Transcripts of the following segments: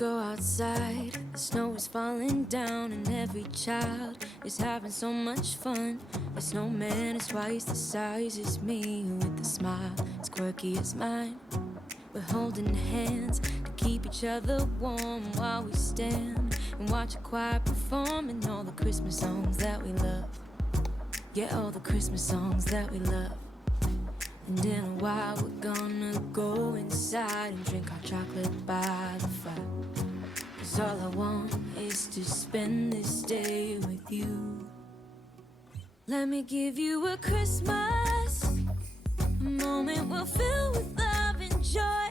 go outside, the snow is falling down and every child is having so much fun. The snowman is twice the size as me, with a smile as quirky as mine. We're holding hands to keep each other warm while we stand and watch a choir performing all the Christmas songs that we love. Yeah, all the Christmas songs that we love. And in a while we're gonna go inside and drink our chocolate by the fire. 'Cause all I want is to spend this day with you. Let me give you a Christmas, a moment we'll fill with love and joy.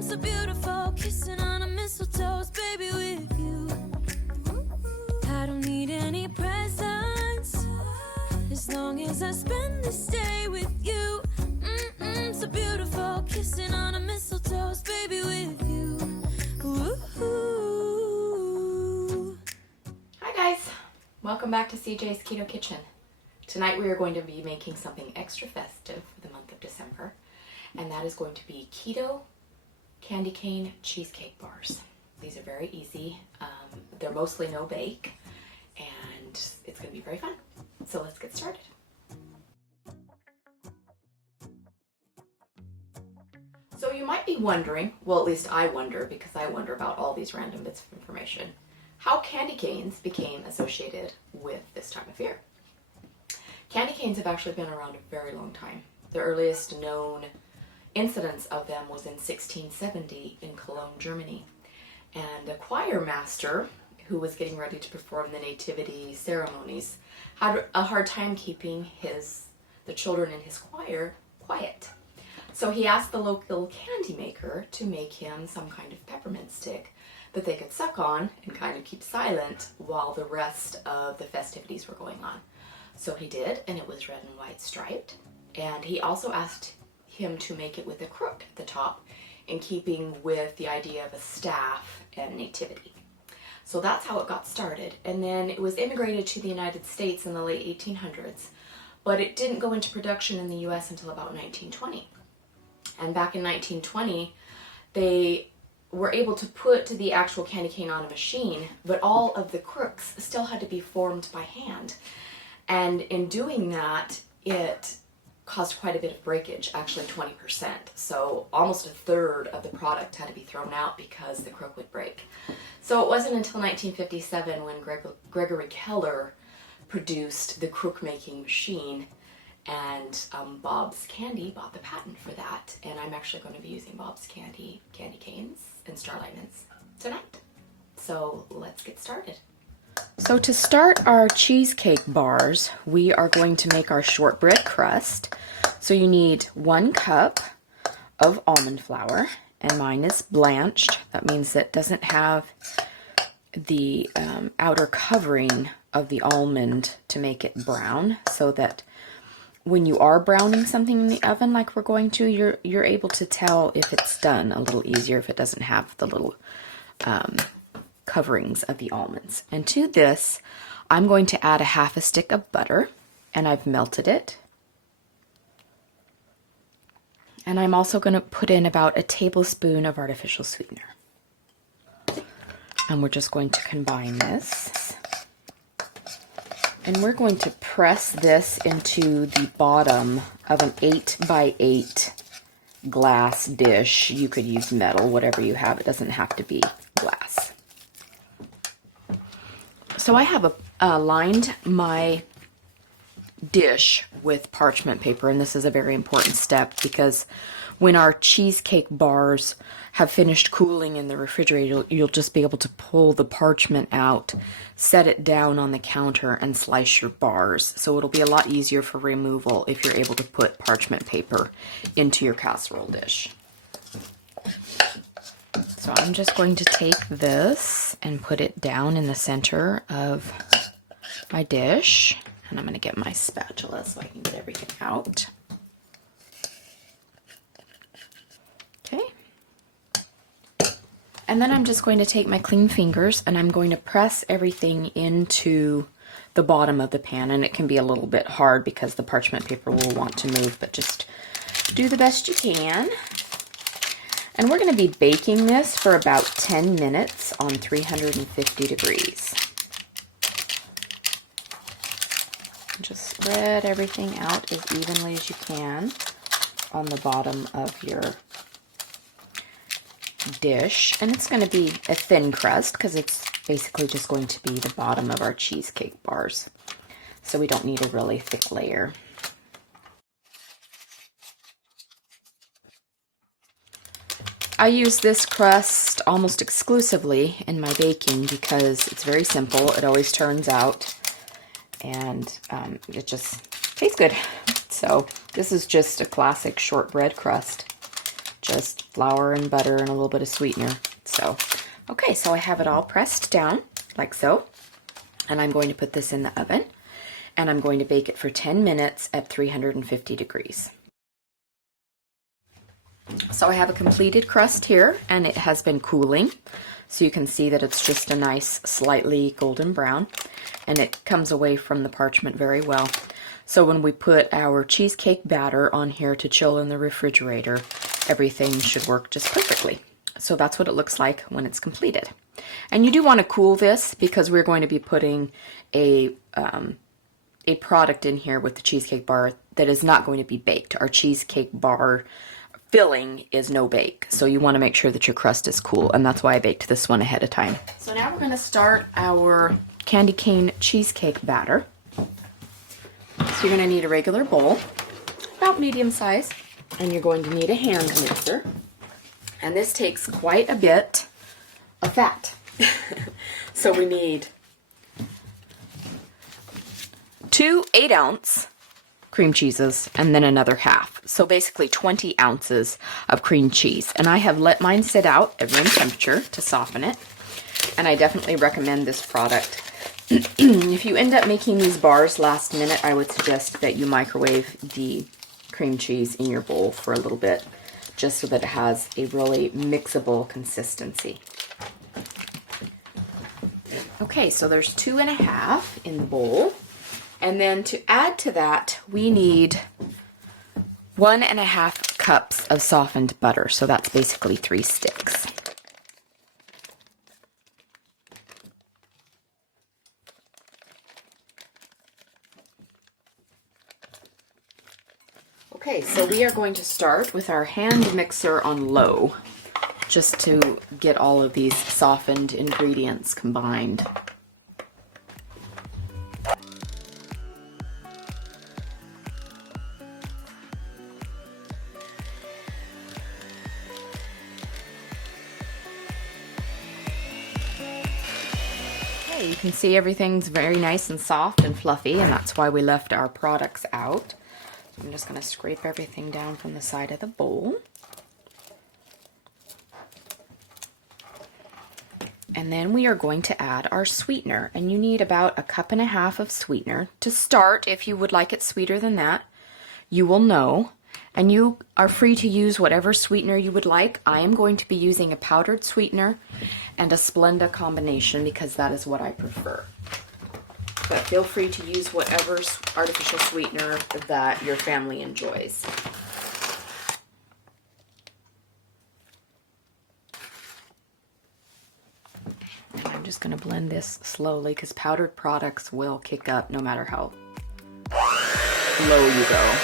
So beautiful, kissing on a mistletoe's baby with you. I don't need any presents, as long as I spend this day with you. So beautiful, kissing on a mistletoe's baby with you. Ooh. Hi guys, welcome back to CJ's Keto Kitchen. Tonight we are going to be making something extra festive for the month of December, and that is going to be keto candy cane cheesecake bars. These are very easy. They're mostly no bake, and it's going to be very fun. So let's get started. So you might be wondering, well at least I wonder, because I wonder about all these random bits of information, how candy canes became associated with this time of year. Candy canes have actually been around a very long time. The earliest known incidence of them was in 1670 in Cologne, Germany. And a choir master who was getting ready to perform the nativity ceremonies had a hard time keeping the children in his choir quiet. So he asked the local candy maker to make him some kind of peppermint stick that they could suck on and kind of keep silent while the rest of the festivities were going on. So he did, and it was red and white striped. And he also asked him to make it with a crook at the top, in keeping with the idea of a staff and nativity. So that's how it got started. And then it was immigrated to the United States in the late 1800s, but it didn't go into production in the US until about 1920. And back in 1920, they were able to put the actual candy cane on a machine, but all of the crooks still had to be formed by hand. And in doing that, it caused quite a bit of breakage, actually 20%. So almost a third of the product had to be thrown out because the crook would break. So it wasn't until 1957 when Gregory Keller produced the crook making machine, and Bob's Candy bought the patent for that. And I'm actually going to be using Bob's candy canes and Starlight Mints tonight. So let's get started. So to start our cheesecake bars, we are going to make our shortbread crust. So you need 1 cup of almond flour, and mine is blanched. That means that it doesn't have the outer covering of the almond to make it brown, so that when you are browning something in the oven like we're going to, you're able to tell if it's done a little easier if it doesn't have the little coverings of the almonds. And to this, I'm going to add a half a stick of butter, and I've melted it. And I'm also going to put in about a tablespoon of artificial sweetener. And we're just going to combine this. And we're going to press this into the bottom of an 8x8 glass dish. You could use metal, whatever you have. It doesn't have to be glass. So I have lined my dish with parchment paper, and this is a very important step because when our cheesecake bars have finished cooling in the refrigerator, you'll just be able to pull the parchment out, set it down on the counter, and slice your bars. So it'll be a lot easier for removal if you're able to put parchment paper into your casserole dish. So I'm just going to take this and put it down in the center of my dish. And I'm going to get my spatula so I can get everything out. Okay. And then I'm just going to take my clean fingers and I'm going to press everything into the bottom of the pan. And it can be a little bit hard because the parchment paper will want to move, but just do the best you can. And we're going to be baking this for about 10 minutes on 350 degrees. Just spread everything out as evenly as you can on the bottom of your dish. And it's going to be a thin crust because it's basically just going to be the bottom of our cheesecake bars. So we don't need a really thick layer. I use this crust almost exclusively in my baking because it's very simple. It always turns out, and it just tastes good. So this is just a classic shortbread crust. Just flour and butter and a little bit of sweetener. So, okay, so I have it all pressed down like so. And I'm going to put this in the oven. And I'm going to bake it for 10 minutes at 350 degrees. So I have a completed crust here, and it has been cooling. So you can see that it's just a nice, slightly golden brown, and it comes away from the parchment very well. So when we put our cheesecake batter on here to chill in the refrigerator, everything should work just perfectly. So that's what it looks like when it's completed. And you do want to cool this because we're going to be putting a product in here with the cheesecake bar that is not going to be baked. Our cheesecake bar filling is no bake, so you want to make sure that your crust is cool, and that's why I baked this one ahead of time. So now we're going to start our candy cane cheesecake batter. So you're going to need a regular bowl, about medium size, and you're going to need a hand mixer, and this takes quite a bit of fat. So we need 2 8-ounce cream cheeses and then another half. So basically 20 ounces of cream cheese. And I have let mine sit out at room temperature to soften it. And I definitely recommend this product. If you end up making these bars last minute, I would suggest that you microwave the cream cheese in your bowl for a little bit, just so that it has a really mixable consistency. Okay, so there's 2.5 in the bowl. And then to add to that, we need 1.5 cups of softened butter. So that's basically 3 sticks. Okay, so we are going to start with our hand mixer on low, just to get all of these softened ingredients combined. You can see everything's very nice and soft and fluffy, and that's why we left our products out. So I'm just going to scrape everything down from the side of the bowl. And then we are going to add our sweetener, and you need about 1.5 cups of sweetener. To start, if you would like it sweeter than that, you will know. And you are free to use whatever sweetener you would like. I am going to be using a powdered sweetener and a Splenda combination because that is what I prefer. But feel free to use whatever artificial sweetener that your family enjoys. And I'm just going to blend this slowly because powdered products will kick up no matter how low you go.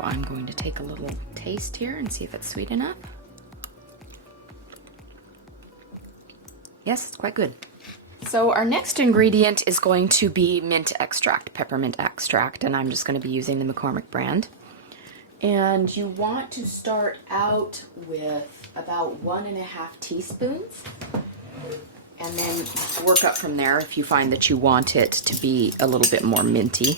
I'm going to take a little taste here and see if it's sweet enough. Yes, it's quite good. So our next ingredient is going to be mint extract, peppermint extract, and I'm just going to be using the McCormick brand. And you want to start out with about 1.5 teaspoons, and then work up from there if you find that you want it to be a little bit more minty.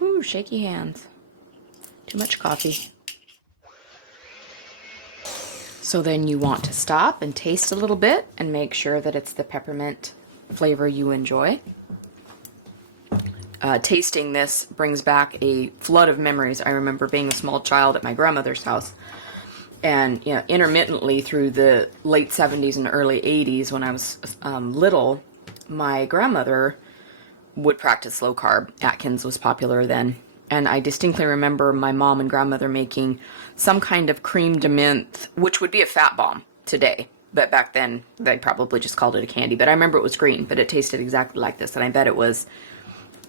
Ooh, shaky hands. Too much coffee. So then you want to stop and taste a little bit and make sure that it's the peppermint flavor you enjoy. tasting this brings back a flood of memories. I remember being a small child at my grandmother's house, and intermittently through the late 70s and early 80s when I was little, my grandmother would practice low carb. Atkins was popular then. And I distinctly remember my mom and grandmother making some kind of creme de menthe, which would be a fat bomb today. But back then, they probably just called it a candy. But I remember it was green, but it tasted exactly like this. And I bet it was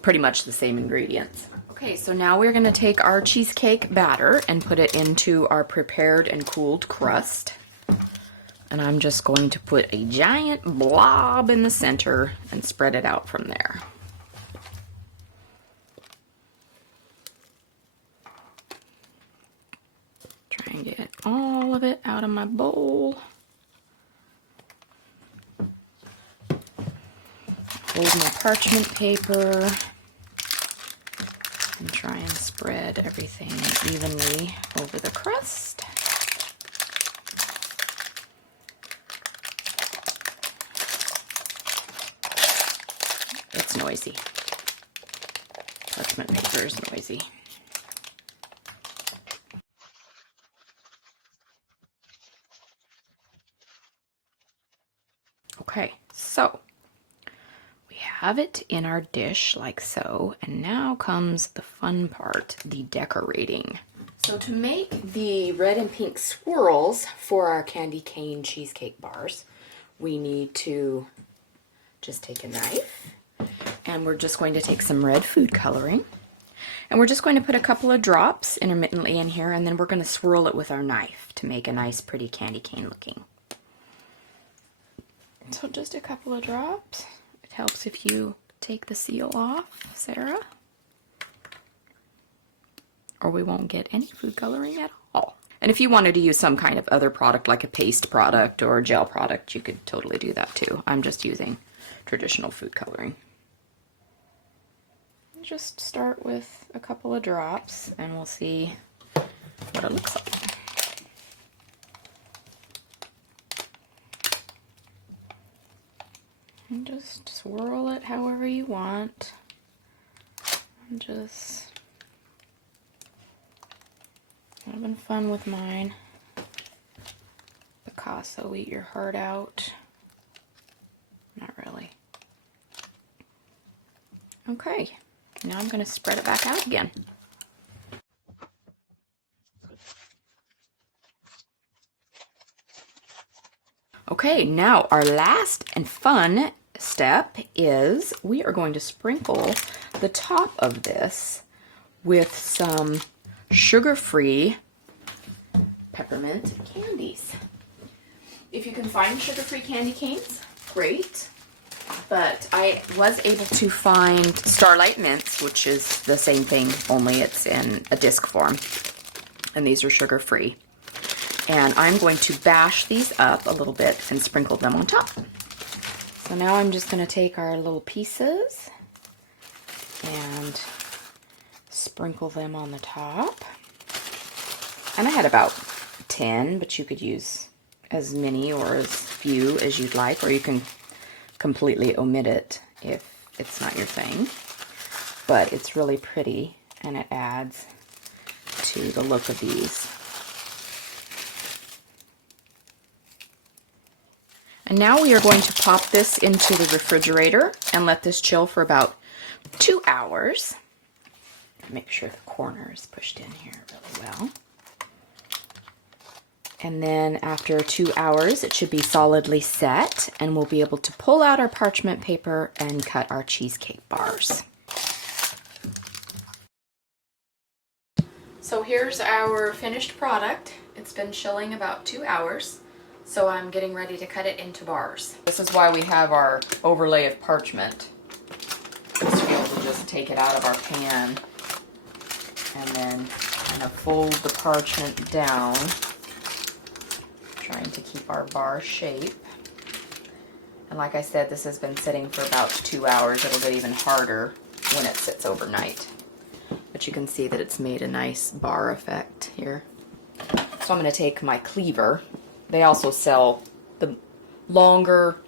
pretty much the same ingredients. Okay, so now we're going to take our cheesecake batter and put it into our prepared and cooled crust. And I'm just going to put a giant blob in the center and spread it out from there. Try and get all of it out of my bowl. Hold my parchment paper and try and spread everything evenly over the crust. It's noisy. Parchment paper is noisy. Okay, so we have it in our dish like so, and now comes the fun part, the decorating. So to make the red and pink swirls for our candy cane cheesecake bars, we need to just take a knife, and we're just going to take some red food coloring, and we're just going to put a couple of drops intermittently in here, and then we're going to swirl it with our knife to make a nice pretty candy cane looking. So just a couple of drops. It helps if you take the seal off, Sarah, or we won't get any food coloring at all. And if you wanted to use some kind of other product like a paste product or a gel product, you could totally do that too. I'm just using traditional food coloring. Just start with a couple of drops and we'll see what it looks like. And just swirl it however you want. I'm just having fun with mine. Picasso, eat your heart out. Not really. Okay, now I'm going to spread it back out again. Okay, now our last and fun step is we are going to sprinkle the top of this with some sugar-free peppermint candies. If you can find sugar-free candy canes, great. But I was able to find Starlight Mints, which is the same thing, only it's in a disc form. And these are sugar-free. And I'm going to bash these up a little bit and sprinkle them on top. So now I'm just going to take our little pieces and sprinkle them on the top. And I had about 10, but you could use as many or as few as you'd like, or you can completely omit it if it's not your thing. But it's really pretty and it adds to the look of these. And now we are going to pop this into the refrigerator and let this chill for about 2 hours. Make sure the corner is pushed in here really well. And then after 2 hours, it should be solidly set, and we'll be able to pull out our parchment paper and cut our cheesecake bars. So here's our finished product. It's been chilling about 2 hours. So I'm getting ready to cut it into bars. This is why we have our overlay of parchment. Just to be able to just take it out of our pan and then kind of fold the parchment down, trying to keep our bar shape. And like I said, this has been sitting for about 2 hours. It'll get even harder when it sits overnight. But you can see that it's made a nice bar effect here. So I'm going to take my cleaver. They also sell the longer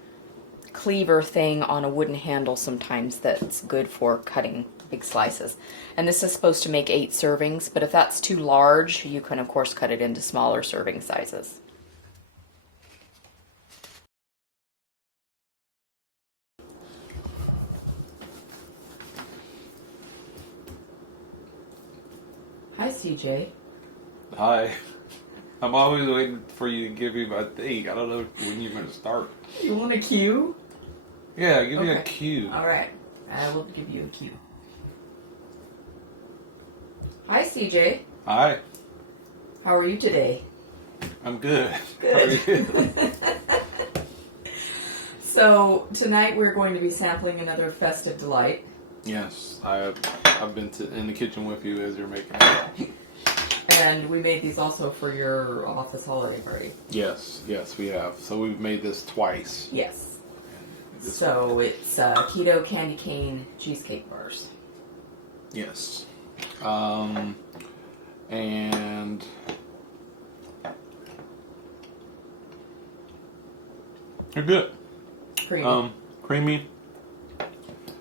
cleaver thing on a wooden handle sometimes that's good for cutting big slices. And this is supposed to make 8 servings, but if that's too large, you can of course cut it into smaller serving sizes. Hi, CJ. Hi. I'm always waiting for you to give me my thing. I don't know when you're going to start. You want a cue? Yeah, give me a Okay. cue. All right. I will give you a cue. Hi, CJ. Hi. How are you today? I'm good. Good. How are you? So, tonight we're going to be sampling another festive delight. Yes, I've been in the kitchen with you as you're making it. And we made these also for your office holiday party. Yes, we have. So we've made this twice. Yes. This So it's keto candy cane cheesecake bars. Yes. And they're good. Creamy. Creamy.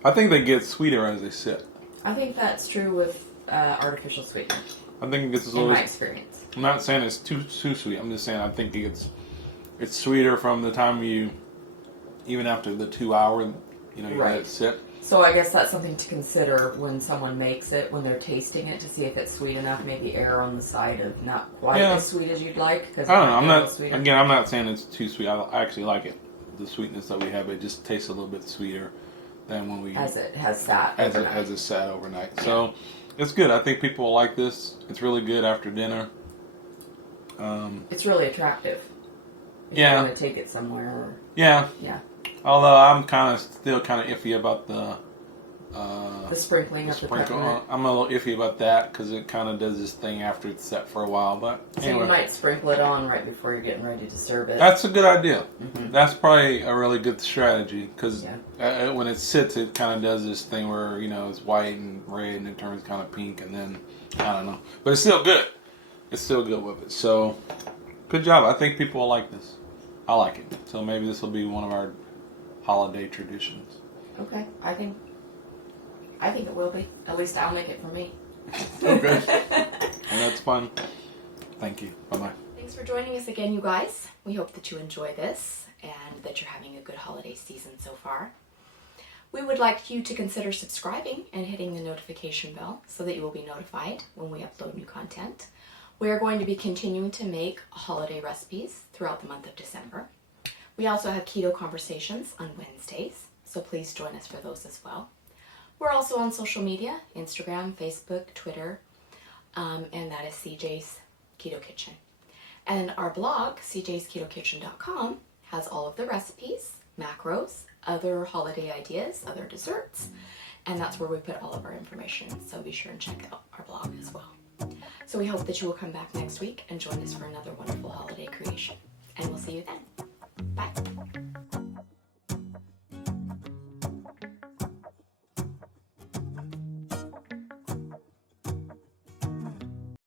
I think they get sweeter as they sit. I think that's true with artificial sweetener, I think this is in always. my experience. I'm not saying it's too sweet. I'm just saying I think it's sweeter from the time even after the 2 hour, you let Right. it sit. So I guess that's something to consider when someone makes it, when they're tasting it, to see if it's sweet enough. Maybe err on the side of not quite Yeah. as sweet as you'd like. Cause I don't know. I'm not. sweeter. Again, I'm not saying it's too sweet. I actually like it. The sweetness that we have, it just tastes a little bit sweeter than when we As it has sat as overnight. it sat overnight. So it's good. I think people will like this. It's really good after dinner. It's really attractive. If Yeah. you want to take it somewhere. Yeah. Yeah. Although I'm still kind of iffy about the sprinkling of the sprinkle. peppermint. I'm a little iffy about that because it kind of does this thing after it's set for a while. But So anyway, you might sprinkle it on right before you're getting ready to serve it. that's a good idea. Mhm. That's probably a really good strategy because Yeah. when it sits, it kind of does this thing where it's white and red and it turns kind of pink, and then I don't know, but it's still good. It's still good with it. So good job. I think people will like this. I like it. So maybe this will be one of our holiday traditions. Okay, I think it will be. At least I'll make it for me. Okay. And that's fun. Thank you. Bye bye. Thanks for joining us again, you guys. We hope that you enjoy this and that you're having a good holiday season so far. We would like you to consider subscribing and hitting the notification bell so that you will be notified when we upload new content. We are going to be continuing to make holiday recipes throughout the month of December. We also have keto conversations on Wednesdays, so please join us for those as well. We're also on social media, Instagram, Facebook, Twitter, and that is CJ's Keto Kitchen. And our blog, cjsketokitchen.com, has all of the recipes, macros, other holiday ideas, other desserts, and that's where we put all of our information, so be sure and check out our blog as well. So we hope that you will come back next week and join us for another wonderful holiday creation. And we'll see you then. Bye.